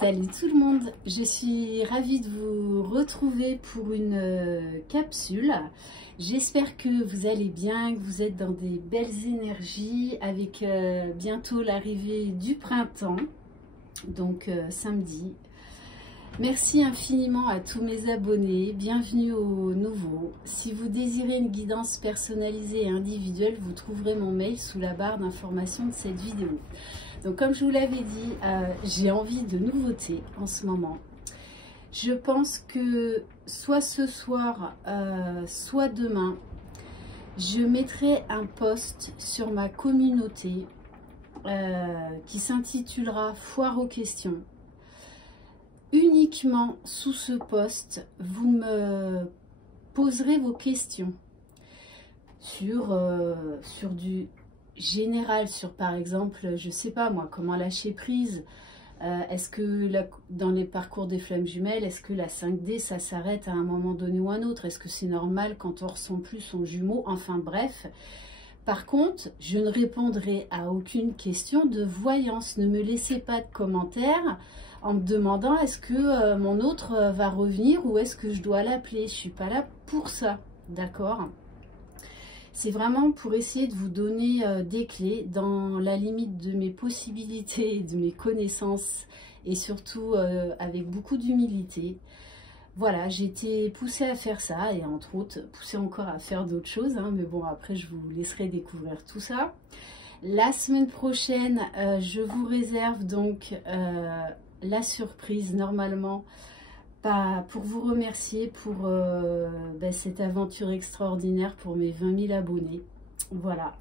Salut tout le monde, je suis ravie de vous retrouver pour une capsule. J'espère que vous allez bien, que vous êtes dans des belles énergies avec bientôt l'arrivée du printemps, donc samedi. Merci infiniment à tous mes abonnés, bienvenue aux nouveaux. Si vous désirez une guidance personnalisée et individuelle, vous trouverez mon mail sous la barre d'information de cette vidéo. Donc comme je vous l'avais dit, j'ai envie de nouveautés en ce moment. Je pense que soit ce soir, soit demain, je mettrai un post sur ma communauté qui s'intitulera Foire aux questions. Uniquement sous ce post, vous me poserez vos questions sur du général, sur par exemple, je sais pas moi, comment lâcher prise. Est-ce que dans les parcours des flammes jumelles, est-ce que la 5D ça s'arrête à un moment donné ou un autre? Est-ce que c'est normal quand on ressent plus son jumeau? Enfin bref. Par contre, je ne répondrai à aucune question de voyance. Ne me laissez pas de commentaires en me demandant est-ce que mon autre va revenir ou est-ce que je dois l'appeler. Je suis pas là pour ça, d'accord? C'est vraiment pour essayer de vous donner des clés dans la limite de mes possibilités, de mes connaissances et surtout avec beaucoup d'humilité. Voilà, j'ai été poussée à faire ça et entre autres poussée encore à faire d'autres choses, hein, mais bon, après je vous laisserai découvrir tout ça. La semaine prochaine, je vous réserve donc la surprise normalement pour vous remercier pour cette aventure extraordinaire pour mes 20 000 abonnés. Voilà,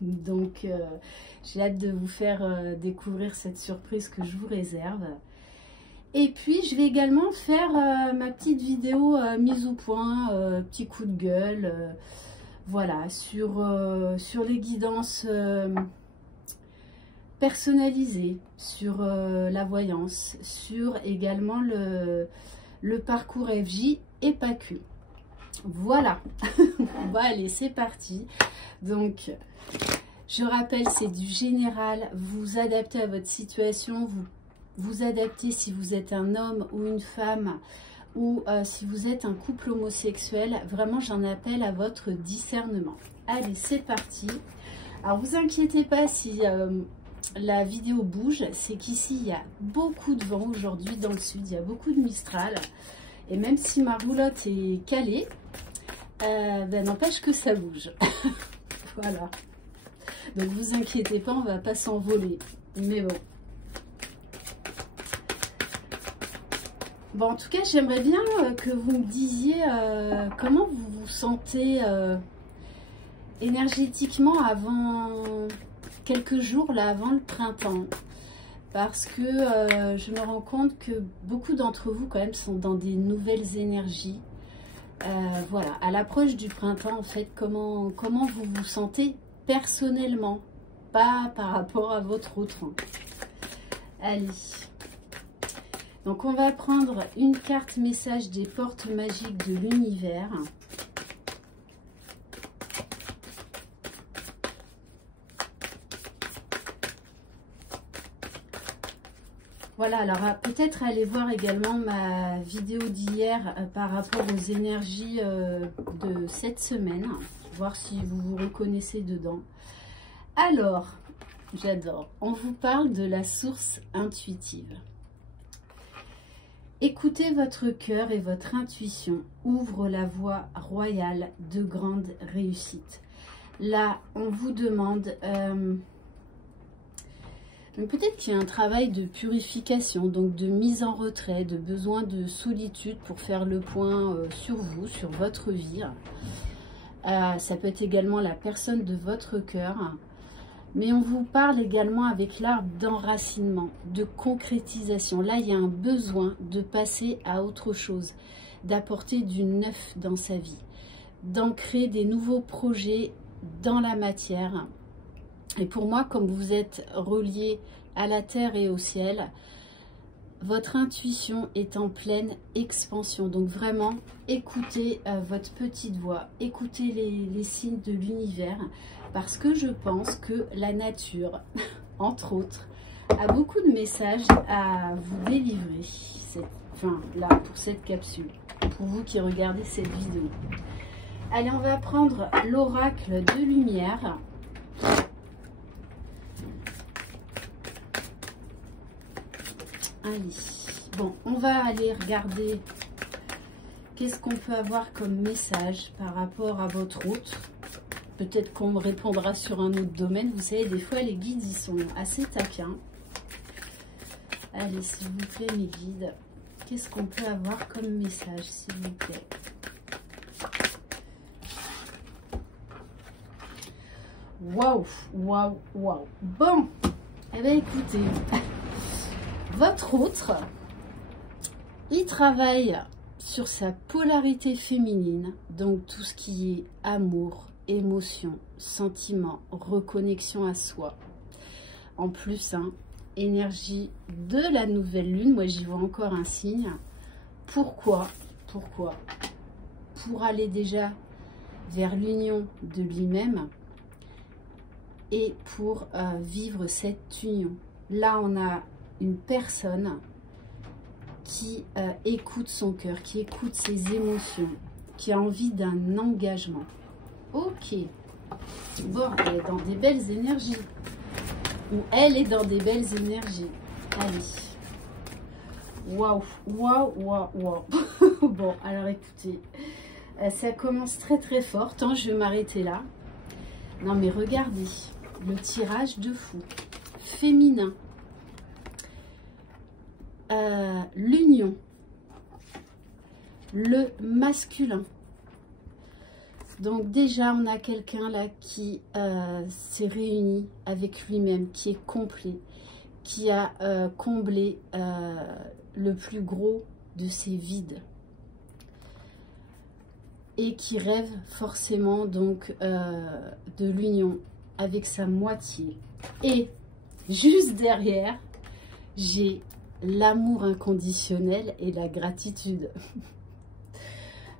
donc j'ai hâte de vous faire découvrir cette surprise que je vous réserve. Et puis, je vais également faire ma petite vidéo mise au point, petit coup de gueule, voilà, sur les guidances personnalisées, sur la voyance, sur également le parcours FJ et pas que. Voilà, bon, allez, c'est parti. Donc, je rappelle, c'est du général, vous adaptez à votre situation, vous adaptez si vous êtes un homme ou une femme ou si vous êtes un couple homosexuel. Vraiment, j'en appelle à votre discernement. Allez, c'est parti. Alors, vous inquiétez pas si la vidéo bouge. C'est qu'ici, il y a beaucoup de vent aujourd'hui dans le sud. Il y a beaucoup de Mistral. Et même si ma roulotte est calée, n'empêche que ça bouge. Voilà. Donc, vous inquiétez pas, on va pas s'envoler. Mais bon. Bon, en tout cas, j'aimerais bien que vous me disiez comment vous vous sentez énergétiquement avant quelques jours, là, avant le printemps. Parce que je me rends compte que beaucoup d'entre vous, quand même, sont dans des nouvelles énergies. Voilà, à l'approche du printemps, en fait, comment vous vous sentez personnellement, pas par rapport à votre autre. Allez. Donc, on va prendre une carte message des portes magiques de l'univers. Voilà, alors peut-être aller voir également ma vidéo d'hier par rapport aux énergies de cette semaine. Voir si vous vous reconnaissez dedans. Alors, j'adore. On vous parle de la source intuitive. Écoutez votre cœur et votre intuition ouvre la voie royale de grande réussite. Là, on vous demande, peut-être qu'il y a un travail de purification, donc de mise en retrait, de besoin de solitude pour faire le point sur vous, sur votre vie. Ça peut être également la personne de votre cœur. Mais on vous parle également avec l'art d'enracinement, de concrétisation. Là, il y a un besoin de passer à autre chose, d'apporter du neuf dans sa vie, d'ancrer des nouveaux projets dans la matière. Et pour moi, comme vous êtes relié à la terre et au ciel, votre intuition est en pleine expansion. Donc vraiment, écoutez votre petite voix, écoutez les signes de l'univers, parce que je pense que la nature, entre autres, a beaucoup de messages à vous délivrer. Enfin, là, pour cette capsule. Pour vous qui regardez cette vidéo. Allez, on va prendre l'oracle de lumière. Allez, bon, on va aller regarder qu'est-ce qu'on peut avoir comme message par rapport à votre hôte. Peut-être qu'on me répondra sur un autre domaine. Vous savez, des fois, les guides, ils sont assez taquins. Allez, s'il vous plaît, mes guides, qu'est-ce qu'on peut avoir comme message, s'il vous plaît? Waouh, waouh, waouh. Bon, eh bien, écoutez, votre autre, il travaille sur sa polarité féminine, donc tout ce qui est amour, émotion, sentiment, reconnexion à soi. En plus, hein, énergie de la nouvelle lune, moi j'y vois encore un signe. Pourquoi? Pour aller déjà vers l'union de lui-même et pour vivre cette union. Là, on a une personne qui écoute son cœur, qui écoute ses émotions, qui a envie d'un engagement. Ok. Bon, elle est dans des belles énergies. Ou elle est dans des belles énergies. Allez. Waouh, waouh, waouh, waouh. Bon, alors écoutez, ça commence très très fort. Hein, je vais m'arrêter là. Non mais regardez, le tirage de fou. Féminin. L'union. Le masculin. Donc déjà, on a quelqu'un là qui s'est réuni avec lui-même, qui est complet, qui a comblé le plus gros de ses vides. Et qui rêve forcément donc de l'union avec sa moitié. Et juste derrière, j'ai l'amour inconditionnel et la gratitude.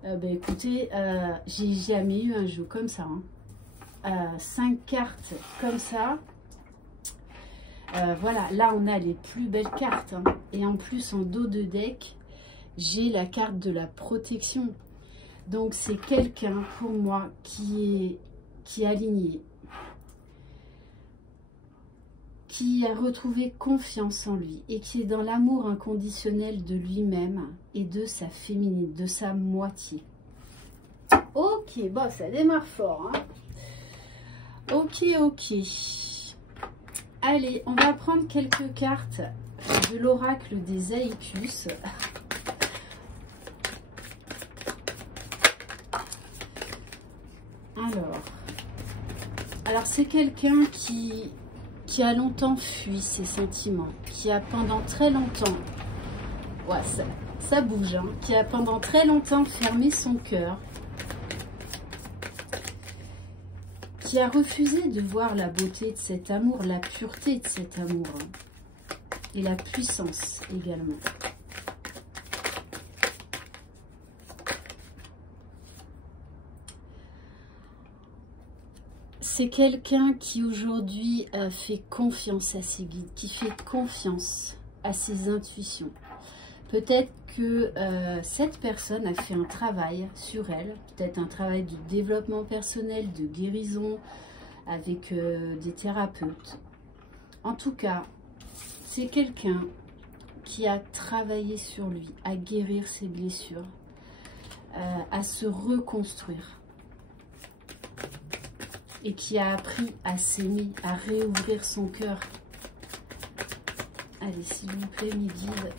Ben écoutez, j'ai jamais eu un jeu comme ça. Hein. 5 cartes comme ça. Voilà, là on a les plus belles cartes. Hein. Et en plus, en dos de deck, j'ai la carte de la protection. Donc c'est quelqu'un pour moi qui est aligné. Qui a retrouvé confiance en lui et qui est dans l'amour inconditionnel de lui-même et de sa féminine, de sa moitié. Ok, bon, ça démarre fort. Hein. Ok, ok. Allez, on va prendre quelques cartes de l'oracle des Aicus. Alors c'est quelqu'un qui a longtemps fui ses sentiments, qui a pendant très longtemps, ouais, ça bouge, hein, qui a pendant très longtemps fermé son cœur, qui a refusé de voir la beauté de cet amour, la pureté de cet amour, hein, et la puissance également. C'est quelqu'un qui aujourd'hui fait confiance à ses guides, qui fait confiance à ses intuitions. Peut-être que cette personne a fait un travail sur elle, peut-être un travail de développement personnel, de guérison avec des thérapeutes. En tout cas, c'est quelqu'un qui a travaillé sur lui, à guérir ses blessures, à se reconstruire. Et qui a appris à s'aimer, à réouvrir son cœur. Allez, s'il vous plaît, mes guides.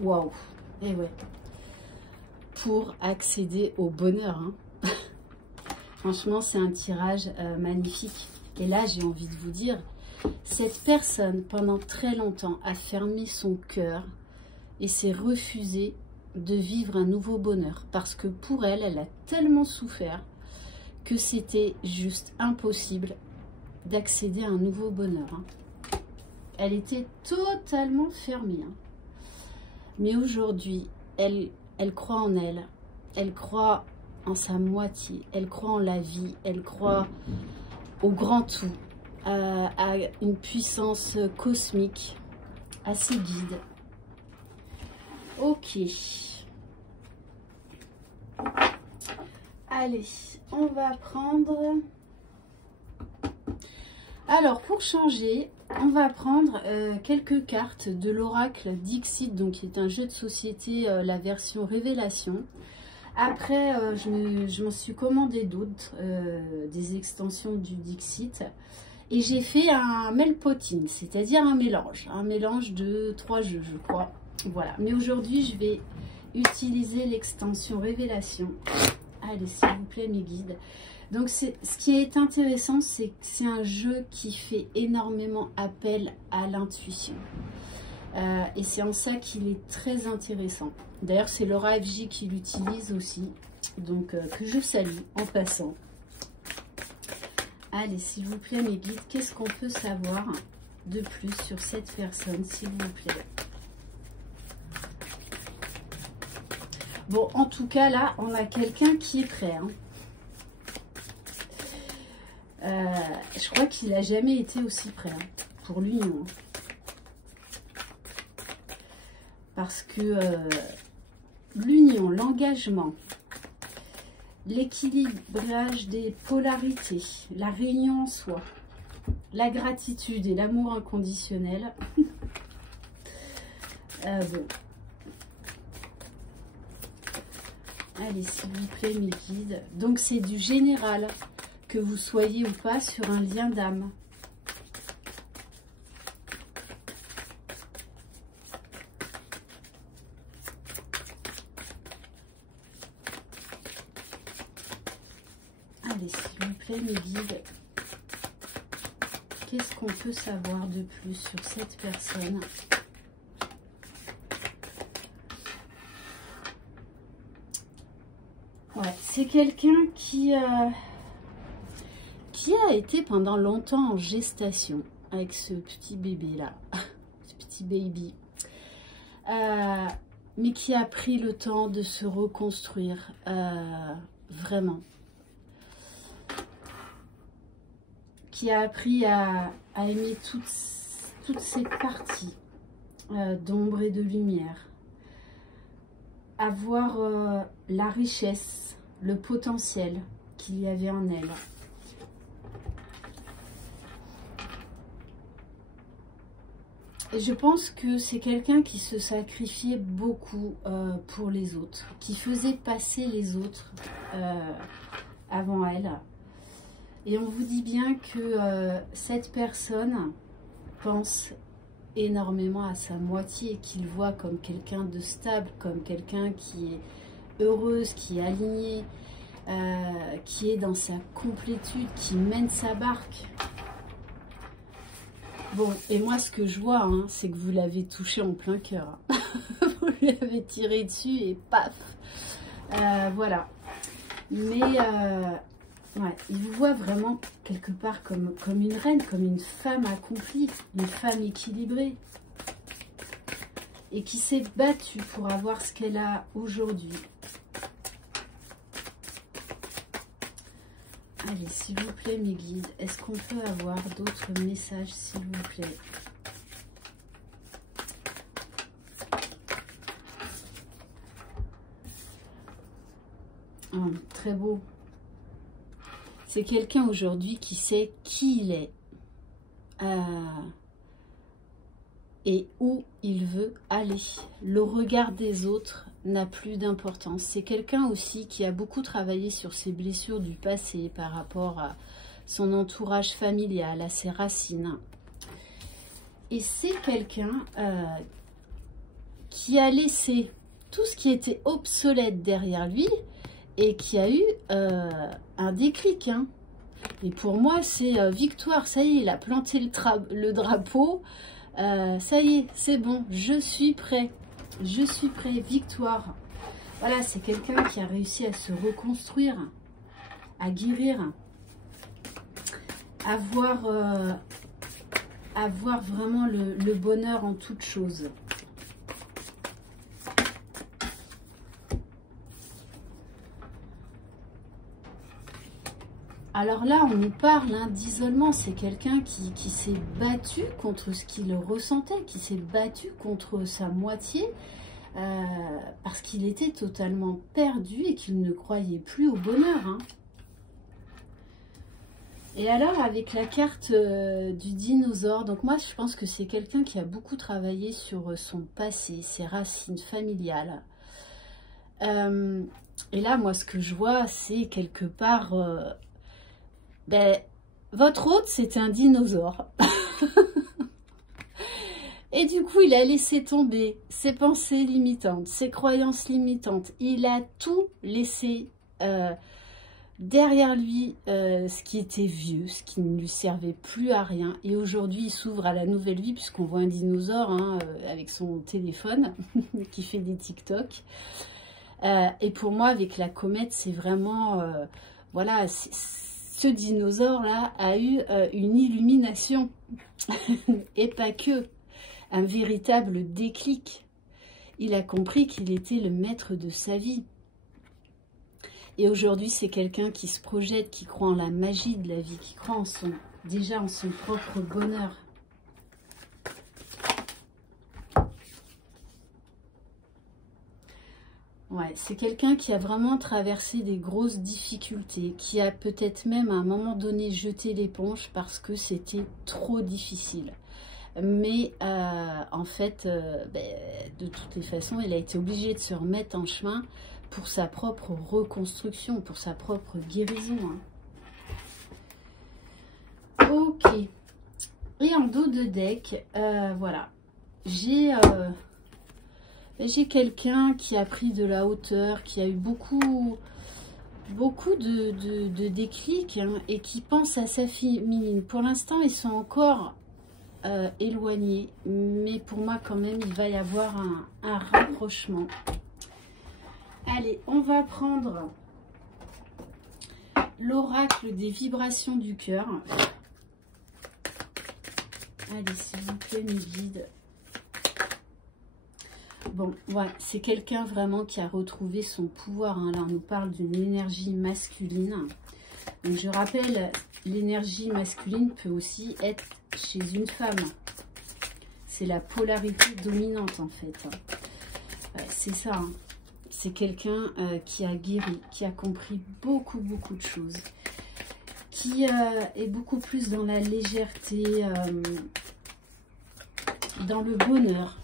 Waouh! Et ouais. Pour accéder au bonheur. Hein. Franchement, c'est un tirage magnifique. Et là, j'ai envie de vous dire, cette personne, pendant très longtemps, a fermé son cœur et s'est refusée de vivre un nouveau bonheur. Parce que pour elle, elle a tellement souffert que c'était juste impossible d'accéder à un nouveau bonheur. Hein. Elle était totalement fermée. Hein. Mais aujourd'hui, elle croit en elle. Elle croit en sa moitié. Elle croit en la vie. Elle croit au grand tout. a une puissance cosmique, à ses guides. Ok. Allez, on va prendre... Alors, pour changer, on va prendre quelques cartes de l'oracle Dixit, donc qui est un jeu de société, la version Révélation. Après, je m'en suis commandé d'autres, des extensions du Dixit. Et j'ai fait un melpotting, c'est-à-dire un mélange de 3 jeux, je crois. Voilà, mais aujourd'hui, je vais utiliser l'extension Révélation. Allez, s'il vous plaît, mes guides. Donc, ce qui est intéressant, c'est que c'est un jeu qui fait énormément appel à l'intuition. Et c'est en ça qu'il est très intéressant. D'ailleurs, c'est Laura FJ qui l'utilise aussi. Donc, que je salue en passant. Allez, s'il vous plaît, mes guides, qu'est-ce qu'on peut savoir de plus sur cette personne, s'il vous plaît? Bon, en tout cas, là, on a quelqu'un qui est prêt. Hein. Je crois qu'il n'a jamais été aussi prêt hein, pour l'union. Parce que l'union, l'engagement, l'équilibrage des polarités, la réunion en soi, la gratitude et l'amour inconditionnel. Bon. Allez, s'il vous plaît, mes guides. Donc, c'est du général, que vous soyez ou pas sur un lien d'âme. Allez, s'il vous plaît, mes guides. Qu'est-ce qu'on peut savoir de plus sur cette personne ? Ouais, c'est quelqu'un qui a été pendant longtemps en gestation avec ce petit bébé-là, ce petit baby, mais qui a pris le temps de se reconstruire, vraiment. Qui a appris à aimer toutes ces parties d'ombre et de lumière. À voir la richesse, le potentiel qu'il y avait en elle. Et je pense que c'est quelqu'un qui se sacrifiait beaucoup pour les autres, qui faisait passer les autres avant elle. Et on vous dit bien que cette personne pense énormément à sa moitié, qu'il voit comme quelqu'un de stable, comme quelqu'un qui est heureuse, qui est alignée, qui est dans sa complétude, qui mène sa barque. Bon, et moi ce que je vois, hein, c'est que vous l'avez touché en plein cœur. Vous lui avez tiré dessus et paf. Voilà. Mais ouais, il vous voit vraiment quelque part comme une reine, comme une femme accomplie, une femme équilibrée. Et qui s'est battue pour avoir ce qu'elle a aujourd'hui. Allez, s'il vous plaît, mes guides, est-ce qu'on peut avoir d'autres messages, s'il vous plaît? Oh, très beau. C'est quelqu'un aujourd'hui qui sait qui il est et où il veut aller. Le regard des autres n'a plus d'importance. C'est quelqu'un aussi qui a beaucoup travaillé sur ses blessures du passé par rapport à son entourage familial, à ses racines. Et c'est quelqu'un qui a laissé tout ce qui était obsolète derrière lui et qui a eu un déclic. Hein. Et pour moi, c'est victoire. Ça y est, il a planté le drapeau. Ça y est, c'est bon, je suis prêt. Je suis prêt, victoire. Voilà, c'est quelqu'un qui a réussi à se reconstruire, à guérir, à voir vraiment le bonheur en toute chose. Alors là, on nous parle hein, d'isolement. C'est quelqu'un qui s'est battu contre ce qu'il ressentait, qui s'est battu contre sa moitié, parce qu'il était totalement perdu et qu'il ne croyait plus au bonheur. Hein. Et alors, avec la carte du dinosaure, donc moi, je pense que c'est quelqu'un qui a beaucoup travaillé sur son passé, ses racines familiales. Et là, moi, ce que je vois, c'est quelque part... votre hôte, c'est un dinosaure. Et du coup, il a laissé tomber ses pensées limitantes, ses croyances limitantes. Il a tout laissé derrière lui, ce qui était vieux, ce qui ne lui servait plus à rien. Et aujourd'hui, il s'ouvre à la nouvelle vie, puisqu'on voit un dinosaure hein, avec son téléphone qui fait des TikTok. Et pour moi, avec la comète, c'est vraiment... voilà, ce dinosaure-là a eu une illumination. Et pas que. Un véritable déclic. Il a compris qu'il était le maître de sa vie. Et aujourd'hui, c'est quelqu'un qui se projette, qui croit en la magie de la vie, qui croit déjà en son propre bonheur. Ouais, c'est quelqu'un qui a vraiment traversé des grosses difficultés, qui a peut-être même à un moment donné jeté l'éponge parce que c'était trop difficile. Mais en fait, de toutes les façons, il a été obligé de se remettre en chemin pour sa propre reconstruction, pour sa propre guérison. Hein. Ok. Et en dos de deck, voilà, j'ai quelqu'un qui a pris de la hauteur, qui a eu beaucoup de déclics hein, et qui pense à sa féminine. Pour l'instant, ils sont encore éloignés, mais pour moi, quand même, il va y avoir un rapprochement. Allez, on va prendre l'oracle des vibrations du cœur. Allez, s'il vous plaît, mes guides. Bon, voilà, c'est quelqu'un vraiment qui a retrouvé son pouvoir. Hein. Là, on nous parle d'une énergie masculine. Donc, je rappelle, l'énergie masculine peut aussi être chez une femme. C'est la polarité dominante, en fait. Ouais, c'est ça. Hein. C'est quelqu'un qui a guéri, qui a compris beaucoup de choses. Qui est beaucoup plus dans la légèreté, dans le bonheur.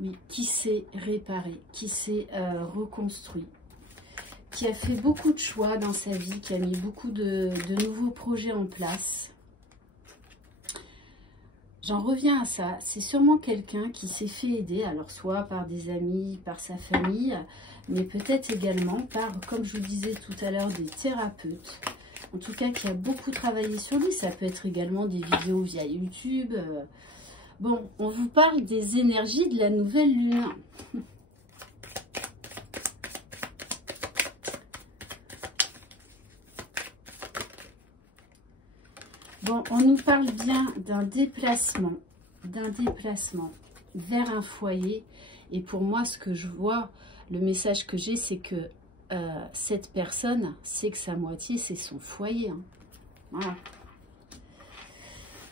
Oui, qui s'est réparé, qui s'est reconstruit, qui a fait beaucoup de choix dans sa vie, qui a mis beaucoup de nouveaux projets en place. J'en reviens à ça, c'est sûrement quelqu'un qui s'est fait aider, alors soit par des amis, par sa famille, mais peut-être également par, comme je vous disais tout à l'heure, des thérapeutes. En tout cas, qui a beaucoup travaillé sur lui. Ça peut être également des vidéos via YouTube. Bon, on vous parle des énergies de la nouvelle lune. Bon, on nous parle bien d'un déplacement vers un foyer. Et pour moi, ce que je vois, le message que j'ai, c'est que cette personne sait que sa moitié, c'est son foyer. Hein. Voilà.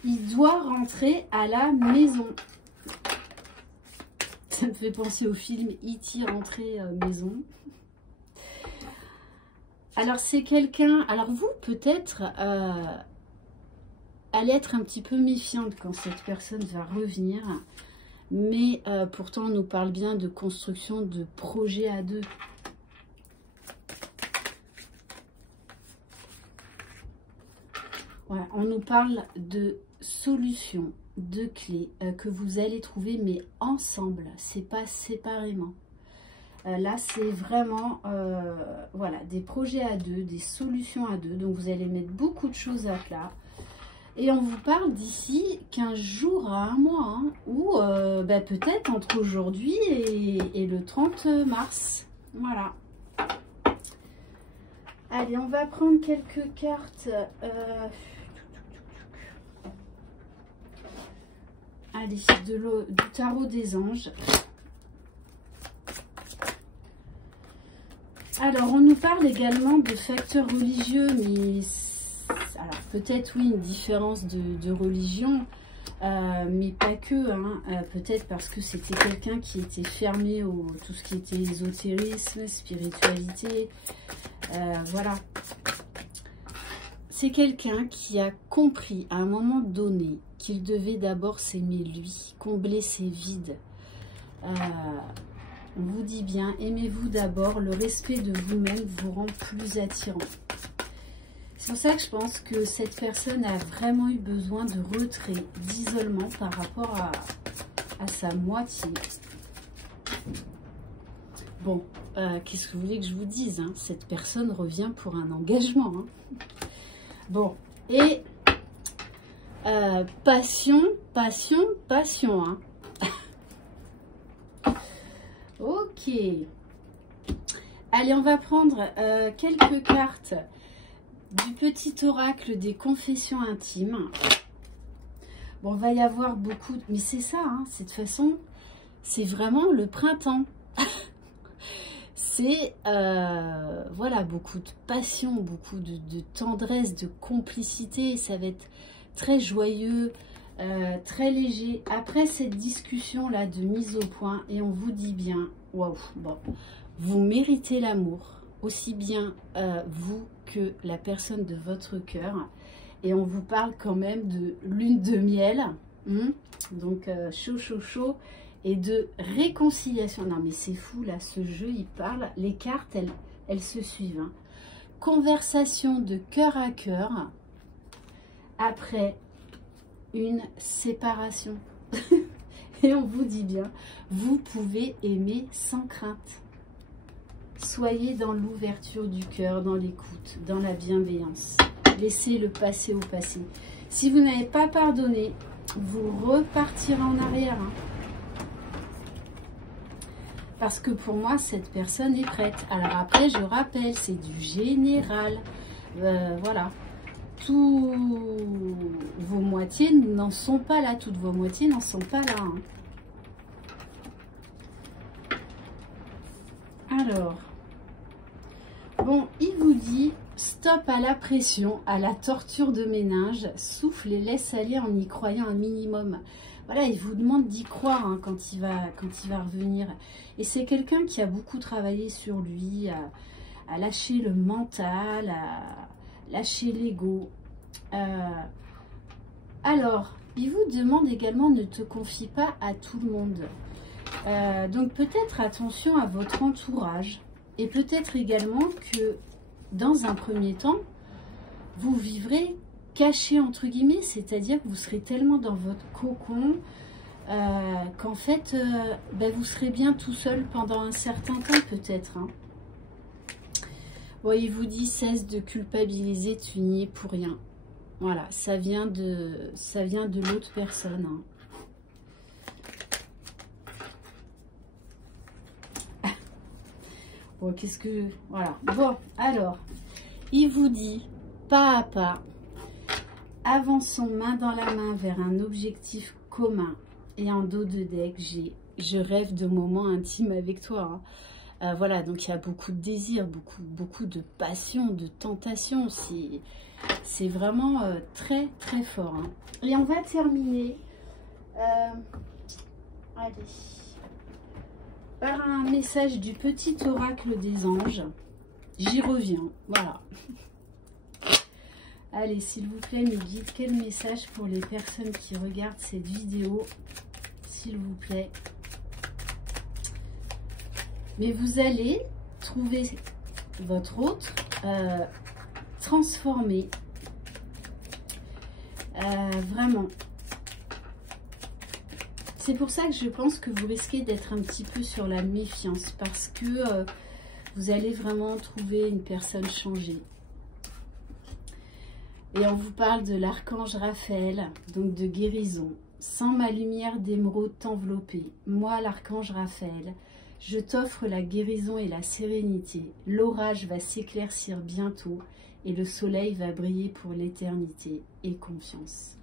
Il doit rentrer à la maison. Ça me fait penser au film E.T. rentrer maison. Alors, c'est quelqu'un... Alors, vous, peut-être... allez être un petit peu méfiante quand cette personne va revenir. Mais pourtant, on nous parle bien de construction de projets à deux. Ouais, on nous parle de solutions, de clés que vous allez trouver, mais ensemble. C'est pas séparément. Là, c'est vraiment voilà, des projets à deux, des solutions à deux. Donc, vous allez mettre beaucoup de choses à plat. Et on vous parle d'ici 15 jours à un mois, hein, ou peut-être entre aujourd'hui et le 30 mars. Voilà. Allez, on va prendre quelques cartes. Allez, du tarot des anges. Alors, on nous parle également de facteurs religieux, mais alors peut-être oui, une différence de religion, mais pas que, hein. Peut-être parce que c'était quelqu'un qui était fermé au tout ce qui était ésotérisme, spiritualité, voilà. C'est quelqu'un qui a compris à un moment donné qu'il devait d'abord s'aimer lui, combler ses vides. On vous dit bien, aimez-vous d'abord, le respect de vous-même vous rend plus attirant. C'est pour ça que je pense que cette personne a vraiment eu besoin de retrait, d'isolement par rapport à sa moitié. Bon, qu'est-ce que vous voulez que je vous dise, hein? Cette personne revient pour un engagement. Hein. Bon, et passion, passion, passion. Hein. Ok. Allez, on va prendre quelques cartes du petit oracle des confessions intimes. Bon, il va y avoir beaucoup... Mais c'est ça, hein, de toute façon, c'est vraiment le printemps. C'est, voilà, beaucoup de passion, beaucoup de tendresse, de complicité. Ça va être très joyeux, très léger. Après cette discussion-là de mise au point, et on vous dit bien, waouh, bon, vous méritez l'amour, aussi bien vous que la personne de votre cœur. Et on vous parle quand même de lune de miel, donc chaud, chaud, chaud. Et de réconciliation. Non mais c'est fou là, ce jeu il parle, les cartes elles se suivent. Hein. Conversation de cœur à cœur après une séparation. Et on vous dit bien, vous pouvez aimer sans crainte. Soyez dans l'ouverture du cœur, dans l'écoute, dans la bienveillance. Laissez le passé au passé. Si vous n'avez pas pardonné, vous repartirez en arrière. Hein. Parce que pour moi, cette personne est prête. Alors après, je rappelle, c'est du général. Voilà. Tous vos moitiés n'en sont pas là. Toutes vos moitiés n'en sont pas là. Hein. Alors, bon, il vous dit, stop à la pression, à la torture de ménage. Souffle et laisse aller en y croyant un minimum. Voilà, il vous demande d'y croire hein, quand il va revenir. Et c'est quelqu'un qui a beaucoup travaillé sur lui, à lâcher le mental, à lâcher l'ego. Alors, il vous demande également, ne te confie pas à tout le monde. Donc peut-être attention à votre entourage. Et peut-être également que dans un premier temps, vous vivrez caché entre guillemets, c'est-à-dire que vous serez tellement dans votre cocon qu'en fait vous serez bien tout seul pendant un certain temps peut-être. Hein. Bon, il vous dit cesse de culpabiliser, tu n'y es pour rien. Voilà, ça vient de l'autre personne. Hein. Bon, qu'est-ce que... Voilà. Bon, alors, il vous dit pas à pas, avançons main dans la main vers un objectif commun. Et en dos de deck, j'ai je rêve de moments intimes avec toi. Hein. Voilà, donc il y a beaucoup de désir, beaucoup de passion, de tentation. C'est vraiment très très fort. Hein. Et on va terminer allez, par un message du petit oracle des anges. J'y reviens, voilà. Allez, s'il vous plaît, mes guides, quel message pour les personnes qui regardent cette vidéo, s'il vous plaît. Mais vous allez trouver votre autre transformé. Vraiment. C'est pour ça que je pense que vous risquez d'être un petit peu sur la méfiance, parce que vous allez vraiment trouver une personne changée. Et on vous parle de l'archange Raphaël, donc de guérison. Sans ma lumière d'émeraude t'envelopper, moi l'archange Raphaël, je t'offre la guérison et la sérénité. L'orage va s'éclaircir bientôt et le soleil va briller pour l'éternité. Et confiance.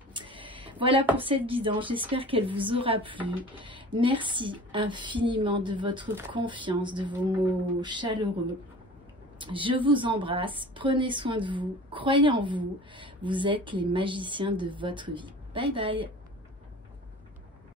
Voilà pour cette guidance, j'espère qu'elle vous aura plu. Merci infiniment de votre confiance, de vos mots chaleureux. Je vous embrasse, prenez soin de vous, croyez en vous, vous êtes les magiciens de votre vie. Bye bye.